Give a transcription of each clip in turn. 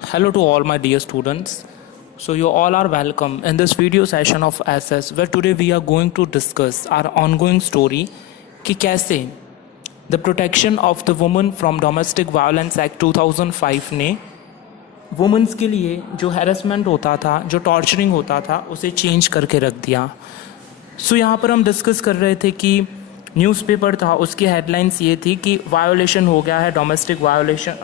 Hello to all my dear students. So you all are welcome in this video session of SS where today we are going to discuss our ongoing story कि कैसे the protection of the woman from domestic violence act 2005 ने women's के लिए जो harassment होता था, जो torturing होता था, उसे चेंज करके रख दिया। सो यहाँ पर हम डिस्कस कर रहे थे कि न्यूज़पेपर था, उसकी हेडलाइंस ये थी कि वायोलेशन हो गया है, domestic violation,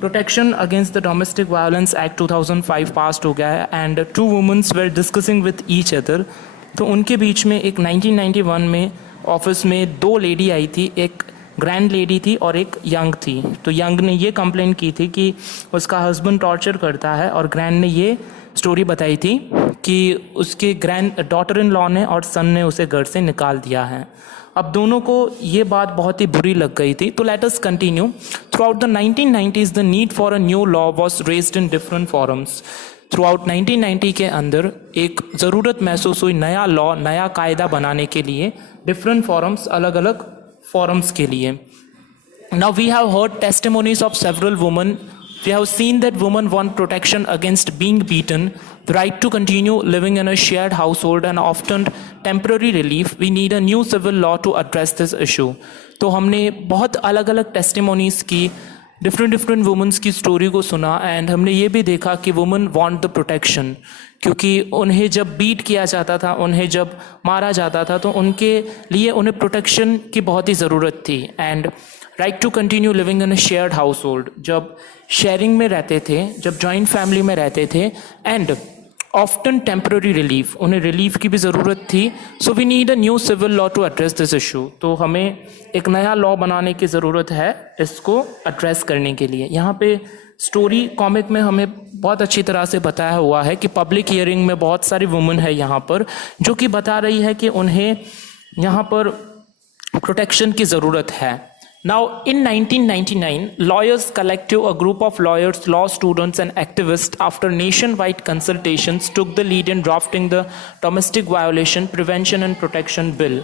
protection against the domestic violence act 2005 passed हो गया है and two women's were discussing with each other. तो उनके बीच में एक 1991 में ऑफिस में दो लेडी आई थी, एक ग्रैंड लेडी थी और एक यंग थी। तो यंग ने ये कंप्लेन की थी कि उसका हस्बैंड टॉर्चर करता है और ग्रैंड ने ये स्टोरी बताई थी कि उसके ग्रैंड डॉटर इन लॉ ने और सन ने उसे घर से निकाल दिया है। अब दोनों को ये बात बहुत ही बुरी लग गई थी। तो let us continue. Throughout the 1990s the need for a new law was raised in different forums. Throughout 1990 के अंदर एक ज़रूरत महसूस हुई नया लॉ, नया कायदा बनाने के लिए, डिफरेंट फॉरम्स, अलग अलग फॉरम्स के लिए। Now we have heard testimonies of several women. We have seen that women want protection against being beaten, the right to continue living in a shared household and often temporary relief. We need a new civil law to address this issue. तो हमने बहुत अलग अलग testimonies की, different women's की story को सुना and हमने ये भी देखा कि वुमेन वांट द प्रोटेक्शन, क्योंकि उन्हें जब बीट किया जाता था, उन्हें जब मारा जाता था, तो उनके लिए उन्हें प्रोटेक्शन की बहुत ही ज़रूरत थी। And right to continue living in a shared house होल्ड, जब शेयरिंग में रहते थे, जब जॉइंट फैमिली में रहते थे, एंड ऑफ्टन टेम्पररी रिलीफ, उन्हें रिलीफ की भी ज़रूरत थी। So we need a new civil law to address this issue. तो हमें एक नया लॉ बनाने की ज़रूरत है इसको एड्रेस करने के लिए। यहाँ पे स्टोरी कॉमिक में हमें बहुत अच्छी तरह से बताया हुआ है कि पब्लिक हियरिंग में बहुत सारी वुमेन है यहाँ पर जो कि बता रही है कि उन्हें यहाँ पर प्रोटेक्शन की ज़रूरत है। Now, in 1999, Lawyers Collective, a group of lawyers, law students, and activists, after nationwide consultations, took the lead in drafting the Domestic Violation Prevention and Protection Bill.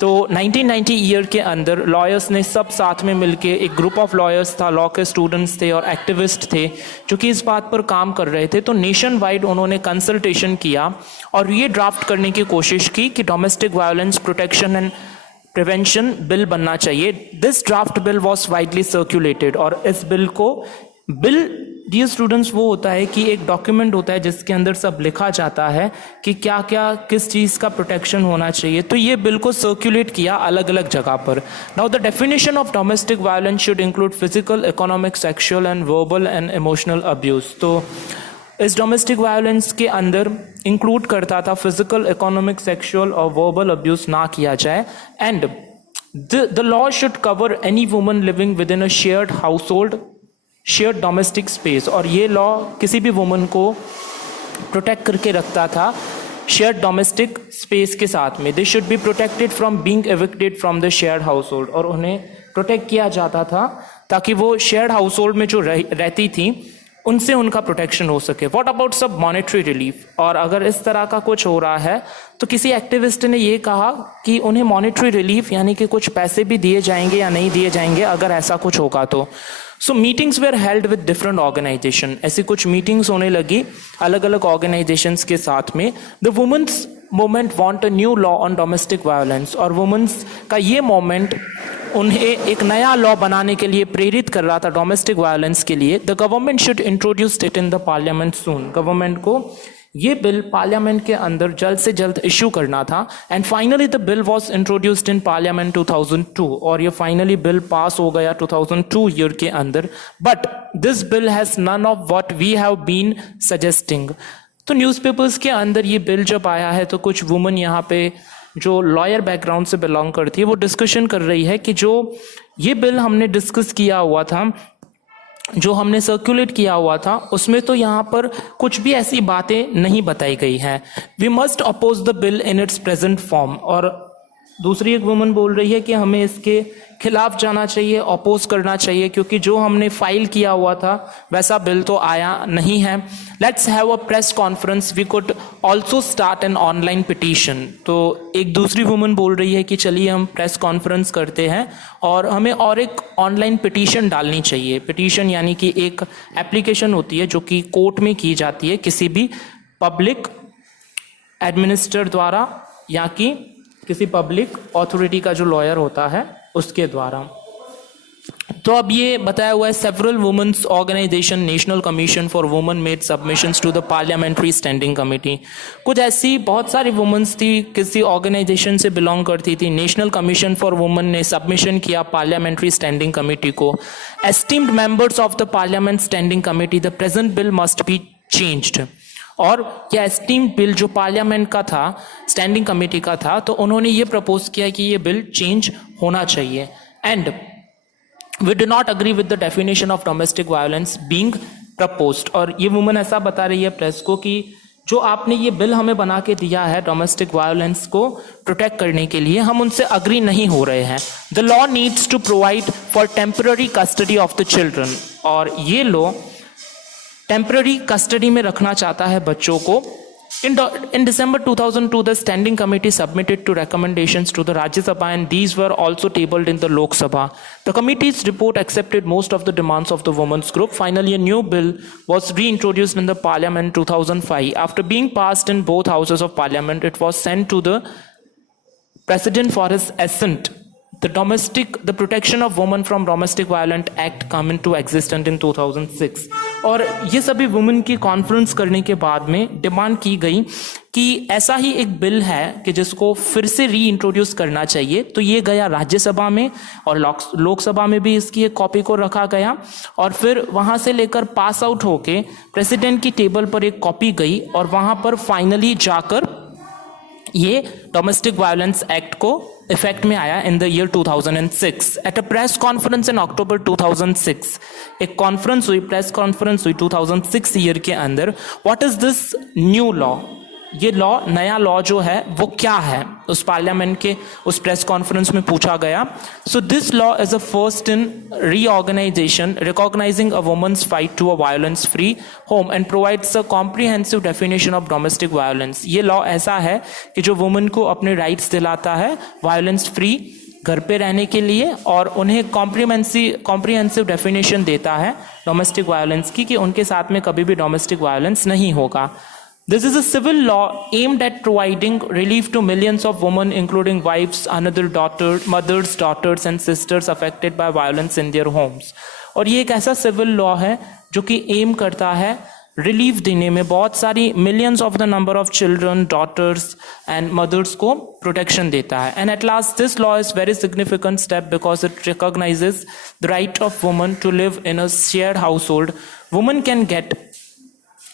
तो 1990 ईयर के अंदर लॉयर्स ने सब साथ में मिलके, एक ग्रुप ऑफ लॉयर्स था, लॉ के स्टूडेंट्स थे और एक्टिविस्ट थे जो कि इस बात पर काम कर रहे थे। तो नेशन वाइड उन्होंने कंसल्टेशन किया और ये ड्राफ्ट करने की कोशिश की कि domestic violence protection and prevention bill बनना चाहिए। This draft bill was widely circulated. और इस बिल को, बिल डियर स्टूडेंट्स वो होता है कि एक डॉक्यूमेंट होता है जिसके अंदर सब लिखा जाता है कि क्या क्या किस चीज़ का प्रोटेक्शन होना चाहिए। तो ये बिल को सर्कुलेट किया अलग अलग जगह पर। Now the definition of domestic violence should include physical, economic, sexual and verbal and emotional abuse. तो इस डोमेस्टिक वायलेंस के अंदर इंक्लूड करता था फिजिकल, इकोनॉमिक, सेक्सुअल और वर्बल अब्यूज ना किया जाए। And the law should cover any woman living with in a shared house hold, shared domestic space. और ये लॉ किसी भी वुमन को प्रोटेक्ट करके रखता था शेयर्ड डोमेस्टिक स्पेस के साथ में। They should be protected from being evicted from the shared house hold. और उन्हें प्रोटेक्ट किया जाता था ताकि वो शेयर्ड हाउस होल्ड में जो रहती थी उनसे उनका प्रोटेक्शन हो सके। व्हाट अबाउट सब मॉनेटरी रिलीफ? और अगर इस तरह का कुछ हो रहा है तो किसी एक्टिविस्ट ने ये कहा कि उन्हें मॉनेटरी रिलीफ यानी कि कुछ पैसे भी दिए जाएंगे या नहीं दिए जाएंगे अगर ऐसा कुछ होगा तो। So meetings were held with different organisation. ऐसी कुछ मीटिंग्स होने लगी अलग अलग ऑर्गेनाइजेशंस के साथ में। The women's movement want a new law on domestic violence. और वुमेन्स का ये मूवमेंट उन्हें एक नया लॉ बनाने के लिए प्रेरित कर रहा था डोमेस्टिक वायलेंस के लिए। The government should introduce it in the parliament soon. Government को ये बिल पार्लियामेंट के अंदर जल्द से जल्द इशू करना था। And finally the bill was introduced in parliament 2002 और ये फाइनली बिल पास हो गया 2002 ईयर के अंदर। But this bill has none of what we have been suggesting. तो न्यूज़पेपर्स के अंदर ये बिल जब आया है तो कुछ वुमेन यहाँ पे जो लॉयर बैकग्राउंड से बिलोंग करती है वो डिस्कशन कर रही है कि जो ये बिल हमने डिस्कस किया हुआ था, जो हमने सर्कुलेट किया हुआ था, उसमें तो यहाँ पर कुछ भी ऐसी बातें नहीं बताई गई हैं। We must oppose the bill in its present form. और दूसरी एक वुमन बोल रही है कि हमें इसके खिलाफ जाना चाहिए, अपोज करना चाहिए, क्योंकि जो हमने फाइल किया हुआ था वैसा बिल तो आया नहीं है. Let's have a press conference, we could also start an online petition. तो एक दूसरी वुमन बोल रही है कि चलिए हम प्रेस कॉन्फ्रेंस करते हैं और हमें और एक ऑनलाइन पिटीशन डालनी चाहिए. पिटीशन यानी कि एक एप्लीकेशन होती है जो कि कोर्ट में की जाती है किसी भी पब्लिक एडमिनिस्ट्रेटर द्वारा या कि किसी पब्लिक अथॉरिटी का जो लॉयर होता है उसके द्वारा. तो अब ये बताया हुआ है several women's organisation national commission for women made submissions to the parliamentary standing committee. कुछ ऐसी बहुत सारी वुमेन्स थी, किसी ऑर्गेनाइजेशन से बिलोंग करती थी. नेशनल कमीशन फॉर वुमेन ने सबमिशन किया पार्लियामेंट्री स्टैंडिंग कमेटी को. Esteemed members of the parliament standing committee, the present bill must be changed. और यह एस्टीम बिल जो पार्लियामेंट का था, स्टैंडिंग कमेटी का था, तो उन्होंने ये प्रपोज किया कि ये बिल चेंज होना चाहिए. And we do not agree with the definition of domestic violence being proposed. और ये वुमन ऐसा बता रही है प्रेस को कि जो आपने ये बिल हमें बना के दिया है डोमेस्टिक वायलेंस को प्रोटेक्ट करने के लिए, हम उनसे अग्री नहीं हो रहे हैं. The law needs to provide for temporary custody of the children. और ये लॉ टेम्पररी कस्टडी में रखना चाहता है बच्चों को. In December 2002, the standing committee submitted two recommendations to the Rajya Sabha, and these were also tabled in the Lok Sabha. The committee's report accepted most of the demands of the women's group. Finally, a new bill was reintroduced in the Parliament in 2005. After being passed in both houses of Parliament, it was sent to the President for his assent. The Protection of Women from Domestic Violence Act come into existence in 2006. और ये सभी women की conference करने के बाद में demand की गई कि ऐसा ही एक बिल है कि जिसको फिर से री इंट्रोड्यूस करना चाहिए. तो ये गया राज्यसभा में और लोकसभा में भी इसकी एक कॉपी को रखा गया, और फिर वहाँ से लेकर पास आउट होके प्रेसिडेंट की टेबल पर एक कॉपी गई, और वहाँ पर फाइनली जाकर ये डोमेस्टिक वायलेंस एक्ट को इफेक्ट में आया in the year 2006. At a press conference in October 2006, एक कॉन्फ्रेंस हुई, प्रेस कॉन्फ्रेंस हुई 2006 ईयर के अंदर. What is this new law? ये लॉ, नया लॉ जो है वो क्या है, उस पार्लियामेंट के उस प्रेस कॉन्फ्रेंस में पूछा गया. So this law is a first in reorganisation recognising a women's fight to a violence free home and provides a comprehensive definition of domestic violence. ये लॉ ऐसा है कि जो वुमेन को अपने राइट्स दिलाता है वायलेंस फ्री घर पे रहने के लिए, और उन्हें कॉम्प्रिहेंसिव डेफिनेशन देता है डोमेस्टिक वायलेंस की, कि उनके साथ में कभी भी डोमेस्टिक वायलेंस नहीं होगा. This is a civil law aimed at providing relief to millions of women, including wives, another daughters, mothers, daughters and sisters affected by violence in their homes. और ये एक ऐसा सिविल लॉ है जो कि M करता है रिलीफ देने में बहुत सारी millions of the number of children, daughters and mothers को प्रोटेक्शन देता है. And at last this law is very significant step because it recognizes the right of woman to live in a shared house hold. Woman can get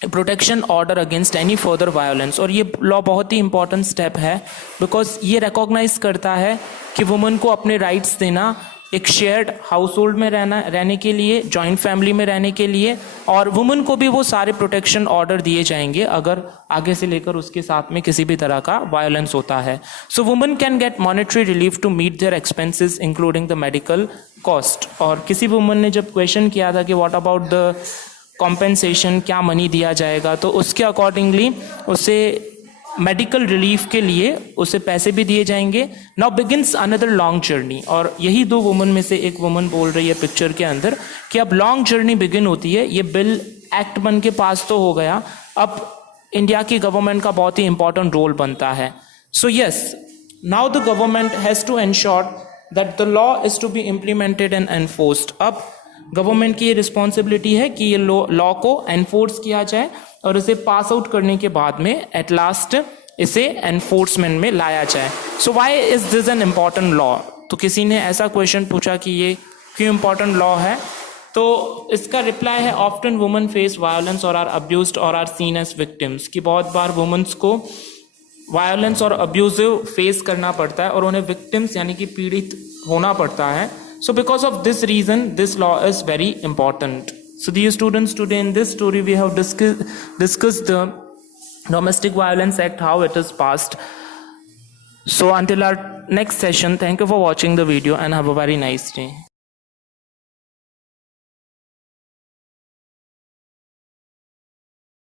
protection order against any further violence. और ये law बहुत ही important step है because ये recognize करता है कि woman को अपने राइट्स देना एक शेयर्ड हाउस होल्ड में रहने के लिए, जॉइंट फैमिली में रहने के लिए, और वुमन को भी वो सारे प्रोटेक्शन ऑर्डर दिए जाएंगे अगर आगे से लेकर उसके साथ में किसी भी तरह का वायलेंस होता है. So woman can get monetary relief to meet their expenses including the medical cost. और किसी वुमन ने जब क्वेश्चन किया था कि व्हाट अबाउट द कॉम्पेंसेशन, क्या मनी दिया जाएगा, तो उसके अकॉर्डिंगली उसे मेडिकल रिलीफ के लिए उसे पैसे भी दिए जाएंगे. Now begins another long journey. और यही दो वुमन में से एक वुमन बोल रही है पिक्चर के अंदर कि अब लॉन्ग जर्नी बिगिन होती है. ये बिल एक्ट बन के पास तो हो गया, अब इंडिया की गवर्नमेंट का बहुत ही इंपॉर्टेंट रोल बनता है. So yes, now the government has to ensure that the law is to be implemented and enforced. अब गवर्नमेंट की ये रिस्पॉन्सिबिलिटी है कि ये लॉ को एनफोर्स किया जाए और इसे पास आउट करने के बाद में एट लास्ट इसे एनफोर्समेंट में लाया जाए. So why is this an important law? तो किसी ने ऐसा क्वेश्चन पूछा कि ये क्यों इम्पॉर्टेंट लॉ है, तो इसका रिप्लाई है ऑफ्टन वुमेन फेस वायलेंस और आर अब्यूज्ड और आर सीन एज विक्टिम्स. कि बहुत बार वुमेन्स को वायलेंस और अब्यूजिव फेस करना पड़ता है और उन्हें विक्टिम्स यानी कि पीड़ित होना पड़ता है. So because of this reason, this law is very important. So dear students, today in this story we have discussed the Domestic Violence Act, how it is passed. So until our next session, thank you for watching the video and have a very nice day.